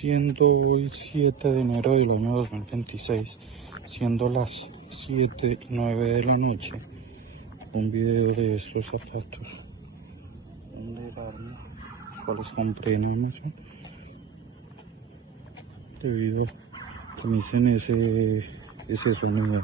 Siendo hoy 7 de enero del año 2026, siendo las 7:09 de la noche, un video de estos zapatos Under Armour, los cuales compré en Amazon, debido a que me hacen ese sonido.